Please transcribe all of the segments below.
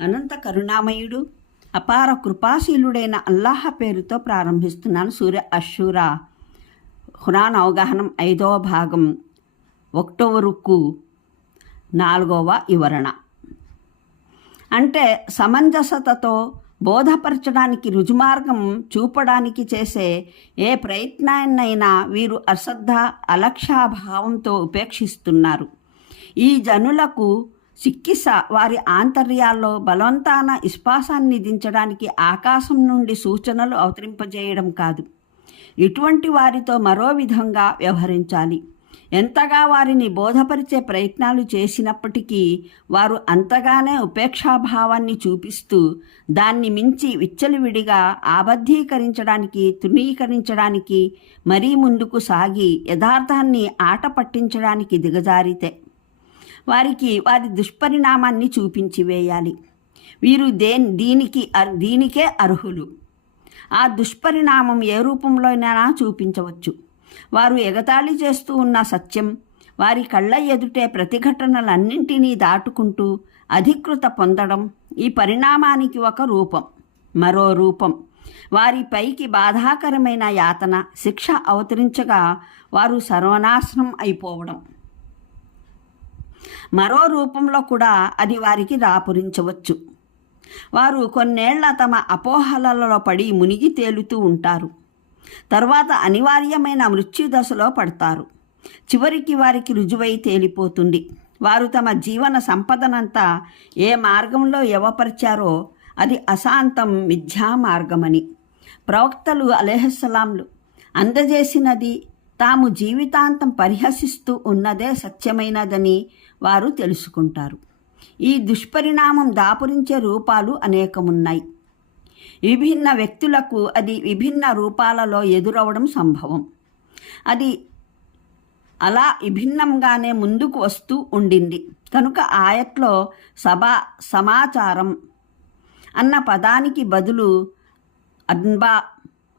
అనంత కరుణామయుడు అపార కృపాశీలుడైన అల్లాహ్ పేరుతో ప్రారంభిస్తున్నాను. సూర్య అషూరా ఖురాన్ అవగాహనం 5వ భాగం 1వ రుక్కు 4వ వివరణ. అంటే సమంజసతతో బోధపరచడానికి, రుజుమార్గం చూపడానికి చేసే ఏ ప్రయత్నాన్నైనా వీరు అశ్రద్ధ, అలక్ష్యాభావంతో ఉపేక్షిస్తున్నారు. ఈ జనులకు చికిత్స వారి ఆంతర్యాల్లో బలవంతాన విశ్వాసాన్ని దించడానికి ఆకాశం నుండి సూచనలు అవతరింపజేయడం కాదు. ఇటువంటి వారితో మరో విధంగా వ్యవహరించాలి. ఎంతగా వారిని బోధపరిచే ప్రయత్నాలు చేసినప్పటికీ వారు అంతగానే ఉపేక్షాభావాన్ని చూపిస్తూ దాన్ని మించి విచ్చలవిడిగా ఆబద్ధీకరించడానికి, తృణీకరించడానికి మరీ ముందుకు సాగి యథార్థాన్ని ఆట పట్టించడానికి దిగజారితే వారికి వారి దుష్పరిణామాన్ని చూపించి వేయాలి. వీరు దీనికే అర్హులు. ఆ దుష్పరిణామం ఏ రూపంలోనైనా చూపించవచ్చు. వారు ఎగతాళి చేస్తూ ఉన్న సత్యం వారి కళ్ళ ఎదుటే ప్రతిఘటనలన్నింటినీ దాటుకుంటూ అధికృత పొందడం ఈ పరిణామానికి ఒక రూపం. మరో రూపం వారిపైకి బాధాకరమైన యాతన, శిక్ష అవతరించగా వారు సర్వనాశనం అయిపోవడం. మరో రూపంలో కూడా అది వారికి రాపురించవచ్చు. వారు కొన్నేళ్ల తమ అపోహలలో పడి మునిగి తేలుతూ ఉంటారు. తర్వాత అనివార్యమైన మృత్యుదశలో పడతారు. చివరికి వారికి రుజువై తేలిపోతుంది. వారు తమ జీవన సంపదనంతా ఏ మార్గంలో యవపరిచారో అది అశాంతం, మిథ్యా మార్గమని. ప్రవక్తలు అలైహిస్సలాంలు అందజేసినది తాము జీవితాంతం పరిహసిస్తూ ఉన్నదే సత్యమైనదని వారు తెలుసుకుంటారు. ఈ దుష్పరిణామం దాపురించే రూపాలు అనేకమున్నాయి. విభిన్న వ్యక్తులకు అది విభిన్న రూపాలలో ఎదురవడం సంభవం. అది అలా విభిన్నంగానే ముందుకు వస్తూ ఉండింది కనుక ఆయట్లో సమాచారం అన్న పదానికి బదులు అన్బా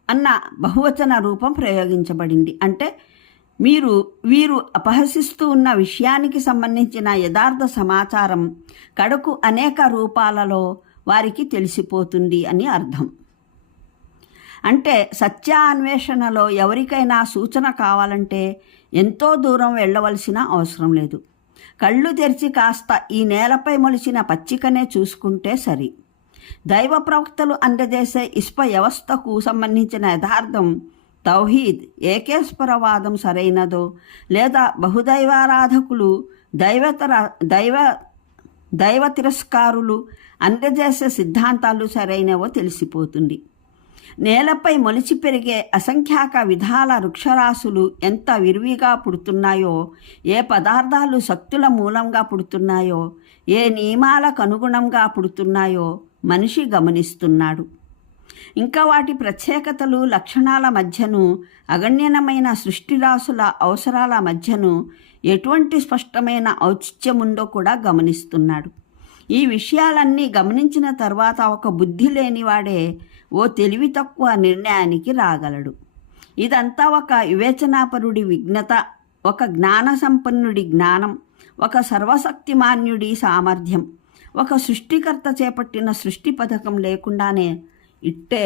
అన్న బహువచన రూపం ప్రయోగించబడింది. అంటే వీరు అపహసిస్తూ ఉన్న విషయానికి సంబంధించిన యథార్థ సమాచారం కడకు అనేక రూపాలలో వారికి తెలిసిపోతుంది అని అర్థం. అంటే సత్యాన్వేషణలో ఎవరికైనా సూచన కావాలంటే ఎంతో దూరం వెళ్ళవలసిన అవసరం లేదు. కళ్ళు తెరిచి కాస్త ఈ నేలపై మొలిచిన పచ్చికనే చూసుకుంటే సరి. దైవ ప్రవక్తలు అందజేసే ఇష్ప వ్యవస్థకు సంబంధించిన యథార్థం తౌహీద్, ఏకేశ్వరవాదం సరైనదో లేదా బహుదైవారాధకులు, దైవ తిరస్కారులు అందజేసే సిద్ధాంతాలు సరైనవో తెలిసిపోతుంది. నేలపై మొలిచి పెరిగే అసంఖ్యాక విధాల వృక్షరాశులు ఎంత విరివిగా పుడుతున్నాయో, ఏ పదార్థాలు శక్తుల మూలంగా పుడుతున్నాయో, ఏ నియమాలకు అనుగుణంగా పుడుతున్నాయో మనిషి గమనిస్తున్నాడు. ఇంకా వాటి ప్రత్యేకతలు, లక్షణాల మధ్యను, అగణ్యమైన సృష్టిరాశుల అవసరాల మధ్యను ఎటువంటి స్పష్టమైన ఔచిత్యముందో కూడా గమనిస్తున్నాడు. ఈ విషయాలన్నీ గమనించిన తర్వాత ఒక బుద్ధి లేనివాడే ఓ తెలివి తక్కువ నిర్ణయానికి రాగలడు. ఇదంతా ఒక వివేచనాపరుడి విఘ్నత, ఒక జ్ఞాన సంపన్నుడి జ్ఞానం, ఒక సర్వశక్తిమాన్యుడి సామర్థ్యం, ఒక సృష్టికర్త చేపట్టిన సృష్టి పథకం లేకుండానే ఇట్టే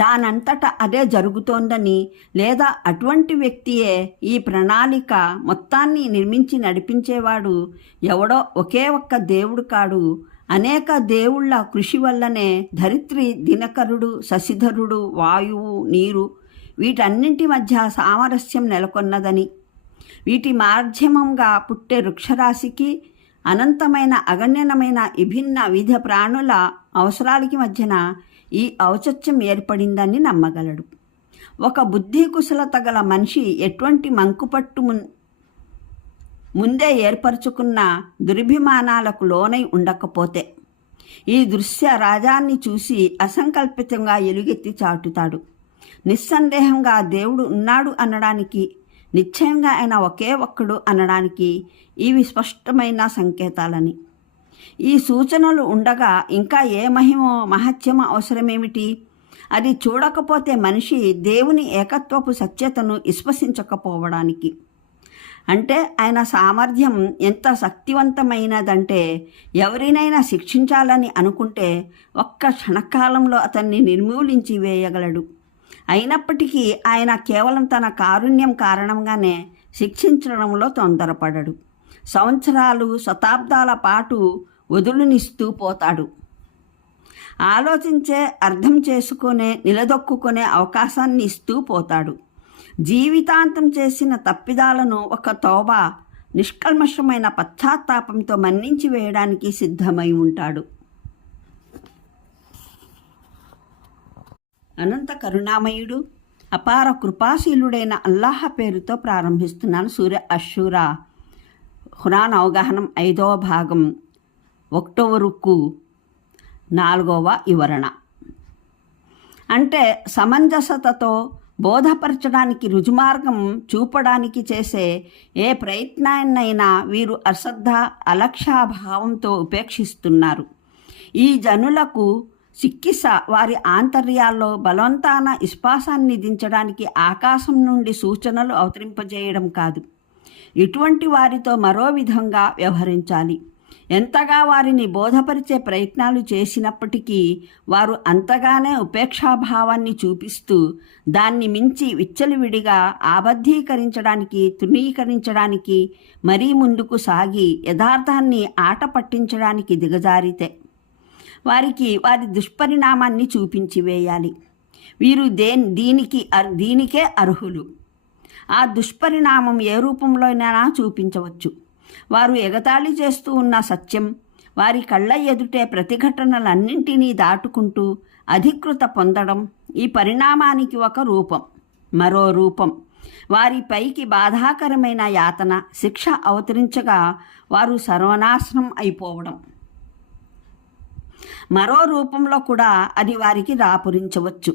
దానంతట అదే జరుగుతోందని, లేదా అటువంటి వ్యక్తియే ఈ ప్రణాళిక మొత్తాన్ని నిర్మించి నడిపించేవాడు ఎవడో ఒకే ఒక్క దేవుడు కాడు, అనేక దేవుళ్ల కృషి వల్లనే ధరిత్రి, దినకరుడు, శశిధరుడు, వాయువు, నీరు వీటన్నింటి మధ్య సామరస్యం నెలకొన్నదని, వీటి మాధ్యమంగా పుట్టే వృక్షరాశికి అనంతమైన అగణ్యమైన విభిన్న విధ ప్రాణుల అవసరాలకి మధ్యన ఈ ఔచిత్యం ఏర్పడిందని నమ్మగలడు. ఒక బుద్ధి కుశలత గల మనిషి ఎటువంటి మంకుపట్టు ముందే ఏర్పరచుకున్న దురభిమానాలకు లోనై ఉండకపోతే ఈ దృశ్య రాజాన్ని చూసి అసంకల్పితంగా ఎలుగెత్తి చాటుతాడు. నిస్సందేహంగా దేవుడు ఉన్నాడు అనడానికి, నిశ్చయంగా ఆయన ఒకే ఒక్కడు అనడానికి ఇవి స్పష్టమైన సంకేతాలని. ఈ సూచనలు ఉండగా ఇంకా ఏ మహత్యమో అవసరమేమిటి? అది చూడకపోతే మనిషి దేవుని ఏకత్వపు సత్యతను విశ్వసించకపోవడానికి. అంటే ఆయన సామర్థ్యం ఎంత శక్తివంతమైనదంటే ఎవరినైనా శిక్షించాలని అనుకుంటే ఒక్క క్షణకాలంలో అతన్ని నిర్మూలించి వేయగలడు. అయినప్పటికీ ఆయన కేవలం తన కారుణ్యం కారణంగానే శిక్షించడంలో తొందరపడడు. సంవత్సరాలు, శతాబ్దాల పాటు వదులునిస్తూ పోతాడు. ఆలోచించే, అర్థం చేసుకునే, నిలదొక్కునే అవకాశాన్ని ఇస్తూ పోతాడు. జీవితాంతం చేసిన తప్పిదాలను ఒక తోబా, నిష్కల్మషమైన పశ్చాత్తాపంతో మన్నించి వేయడానికి సిద్ధమై ఉంటాడు. అనంత కరుణామయుడు, అపార కృపాశీలుడైన అల్లాహ్ పేరుతో ప్రారంభిస్తున్నాను. సూర్య అష్షూరా ఖురాన్ అవగాహనం 5వ భాగం 1వ రుక్కు 4వ వివరణ. అంటే సమంజసతతో బోధపరచడానికి, రుజుమార్గం చూపడానికి చేసే ఏ ప్రయత్నాన్నైనా వీరు అశ్రద్ధ, అలక్ష్యాభావంతో ఉపేక్షిస్తున్నారు. ఈ జనులకు చికిత్స వారి ఆంతర్యాల్లో బలవంతాన విశ్వాసాన్ని దించడానికి ఆకాశం నుండి సూచనలు అవతరింపజేయడం కాదు. ఇటువంటి వారితో మరో విధంగా వ్యవహరించాలి. ఎంతగా వారిని బోధపరిచే ప్రయత్నాలు చేసినప్పటికీ వారు అంతగానే ఉపేక్షాభావాన్ని చూపిస్తూ దాన్ని మించి విచ్చలవిడిగా ఆబద్ధీకరించడానికి, తృణీకరించడానికి మరీ ముందుకు సాగి యథార్థాన్ని ఆట పట్టించడానికి దిగజారితే వారికి వారి దుష్పరిణామాన్ని చూపించి వేయాలి. వీరు దీనికే అర్హులు. ఆ దుష్పరిణామం ఏ రూపంలోనైనా చూపించవచ్చు. వారు ఎగతాళి చేస్తూ ఉన్న సత్యం వారి కళ్ళ ఎదుటే ప్రతిఘటనలన్నింటినీ దాటుకుంటూ అధికృత పొందడం ఈ పరిణామానికి ఒక రూపం. మరో రూపం వారి పైకి బాధాకరమైన యాతన, శిక్ష అవతరించగా వారు సర్వనాశనం అయిపోవడం. మరో రూపంలో కూడా అది వారికి రాపురించవచ్చు.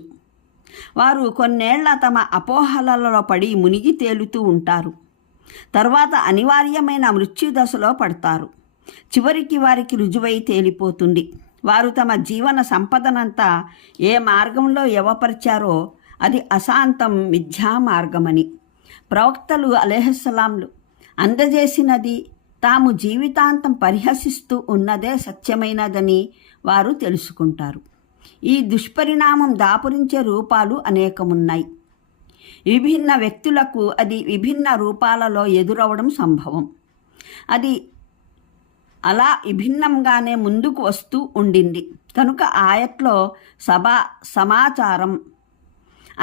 వారు కొన్నేళ్ల తమ అపోహలలో పడి మునిగి తేలుతూ ఉంటారు. తర్వాత అనివార్యమైన మృత్యుదశలో పడతారు. చివరికి వారికి రుజువై తేలిపోతుంది. వారు తమ జీవన సంపదనంతా ఏ మార్గంలో యవపరిచారో అది అశాంతం, మిథ్యా మార్గమని. ప్రవక్తలు అలైహిస్సలాంలు అందజేసినది తాము జీవితాంతం పరిహసిస్తూ ఉన్నదే సత్యమైనదని వారు తెలుసుకుంటారు. ఈ దుష్పరిణామం దాపురించే రూపాలు అనేకమున్నాయి. విభిన్న వ్యక్తులకు అది విభిన్న రూపాలలో ఎదురవడం సంభవం. అది అలా విభిన్నంగానే ముందుకు వస్తూ ఉండింది. కనుక ఆయట్లో సమాచారం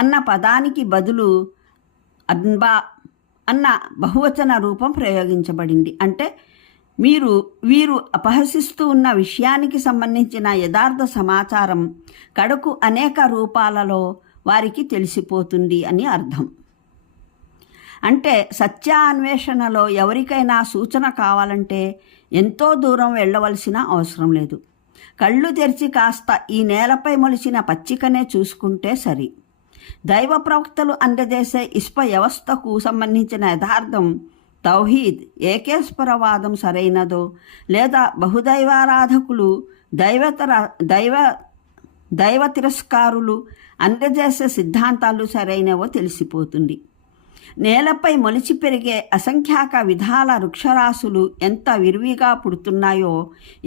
అన్న పదానికి బదులు అన్బా అన్న బహువచన రూపం ప్రయోగించబడింది. అంటే వీరు అపహసిస్తూ ఉన్న విషయానికి సంబంధించిన యథార్థ సమాచారం కడకు అనేక రూపాలలో వారికి తెలిసిపోతుంది అని అర్థం. అంటే సత్యాన్వేషణలో ఎవరికైనా సూచన కావాలంటే ఎంతో దూరం వెళ్ళవలసిన అవసరం లేదు. కళ్ళు తెరిచి కాస్త ఈ నేలపై మొలిచిన పచ్చికనే చూసుకుంటే సరి. దైవ ప్రవక్తలు అందజేసే ఇష్ప వ్యవస్థకు సంబంధించిన యథార్థం తౌహీద్, ఏకేశ్వరవాదం సరైనదో లేదా బహుదైవారాధకులు, దైవ తిరస్కారులు అందజేసే సిద్ధాంతాలు సరైనవో తెలిసిపోతుంది. నేలపై మొలిచి పెరిగే అసంఖ్యాక విధాల వృక్షరాశులు ఎంత విరివిగా పుడుతున్నాయో,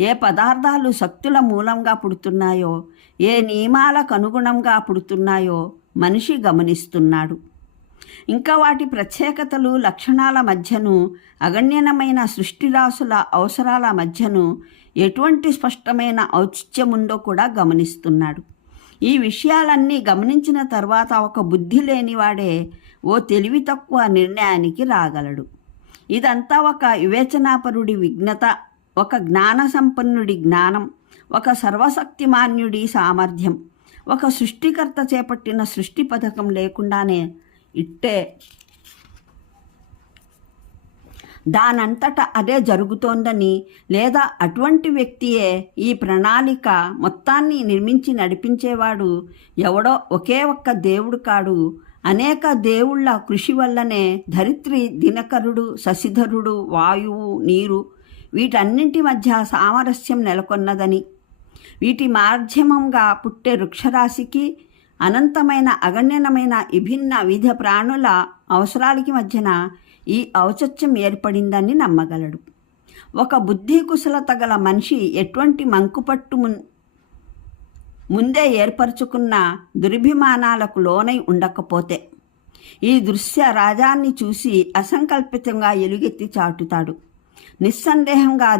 ఏ పదార్థాలు శక్తుల మూలంగా పుడుతున్నాయో, ఏ నియమాలకు అనుగుణంగా పుడుతున్నాయో మనిషి గమనిస్తున్నాడు. ఇంకా వాటి ప్రత్యేకతలు, లక్షణాల మధ్యను, అగణ్యమైన సృష్టిరాశుల అవసరాల మధ్యను ఎటువంటి స్పష్టమైన ఔచిత్యముందో కూడా గమనిస్తున్నాడు. ఈ విషయాలన్నీ గమనించిన తర్వాత ఒక బుద్ధి లేనివాడే ఓ తెలివి తక్కువ నిర్ణయానికి రాగలడు. ఇదంతా ఒక వివేచనాపరుడి విజ్ఞత, ఒక జ్ఞాన సంపన్నుడి జ్ఞానం, ఒక సర్వశక్తిమాన్యుడి సామర్థ్యం, ఒక సృష్టికర్త చేపట్టిన సృష్టి పథకం లేకుండానే ఇట్టే దానంతట అదే జరుగుతోందని, లేదా అటువంటి వ్యక్తియే ఈ ప్రణాళిక మొత్తాన్ని నిర్మించి నడిపించేవాడు ఎవడో ఒకే ఒక్క దేవుడు కాడు, అనేక దేవుళ్ళ కృషి వల్లనే ధరిత్రి, దినకరుడు, శశిధరుడు, వాయువు, నీరు వీటన్నింటి మధ్య సామరస్యం నెలకొన్నదని, వీటి మాధ్యమంగా పుట్టే వృక్షరాశికి అనంతమైన అగణ్యమైన విభిన్న విధ ప్రాణుల అవసరాలకి మధ్యన ఈ ఔచిత్యం ఏర్పడిందని నమ్మగలడు. ఒక బుద్ధి కుశలత గల మనిషి ఎటువంటి మంకుపట్టు ముందే ఏర్పరచుకున్న దురభిమానాలకు లోనై ఉండకపోతే ఈ దృశ్య రాజాన్ని చూసి అసంకల్పితంగా ఎలుగెత్తి చాటుతాడు. నిస్సందేహంగా